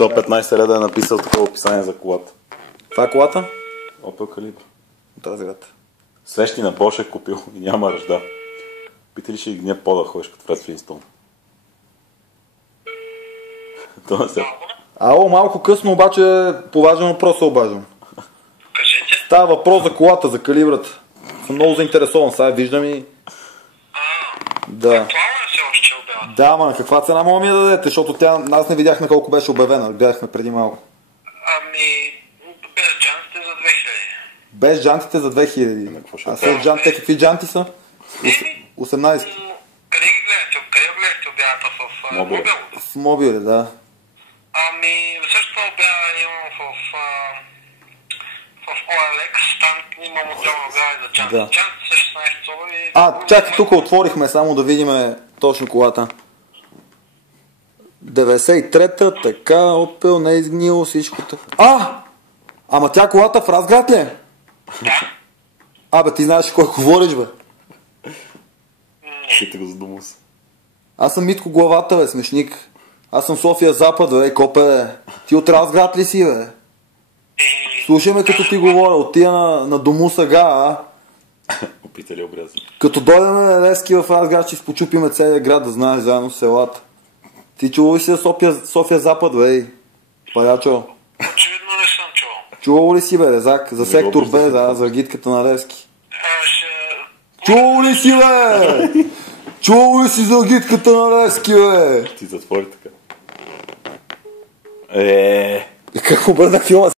до 15 реда е написал такова описание за колата. Това е колата? Opel Calibra. От тази ред. Свещи на Бош е купил и няма ръжда. Питай ли ще ги гне пода, ходиш като Фред Флинстоун? Това се... Ало, малко късно, обаче по важен въпрос се обаждам. Кажете. Става въпрос за колата, за калибрата. Съм много заинтересован, сега виждам и... Да. Актуално е все още обяват. Да, ма, каква цена мога ми да дадете, защото аз не видях на колко беше обявена, гледахме преди малко. Ами, без джантите за 2000. Без джантите за 2000. Какво ще А след джантите какви джанти са? 18. Къде ги гледахте? Къде гледахте обявата в Мобиле. мобил? В мобили, да. Ами, също обява имам в OLX, там има моделно обява за джанти. Да. Джанти са 16 тола и... Чакай, тук отворихме само да видим точно колата. 93-та, така, Opel, не е изгнило всичко така. Ама тя колата в Разград ли е? Да. Ти знаеш кой говориш, бе? Питай го за дома си. Аз съм Митко Главата, бе, смешник. Аз съм София Запад, бе, копе, бе. Ти от Разград ли си, бе? Слушай ме като ти говоря, отия на дому сега, Опитай ли обряза? Като дойдем на Левски в Разград, ще изпочупиме целия град, да знаеш, заедно с селата. Ти чувал ли си за София Запад, бе? Палячо. Очевидно не съм чувал. Чувал ли си, бе, Резак? За сектор Б, за гидката на Левски. Чувал ли си, бе? Чувал ли си за гидката на Левски, бе? Ти затвори така. Как обърнах филма?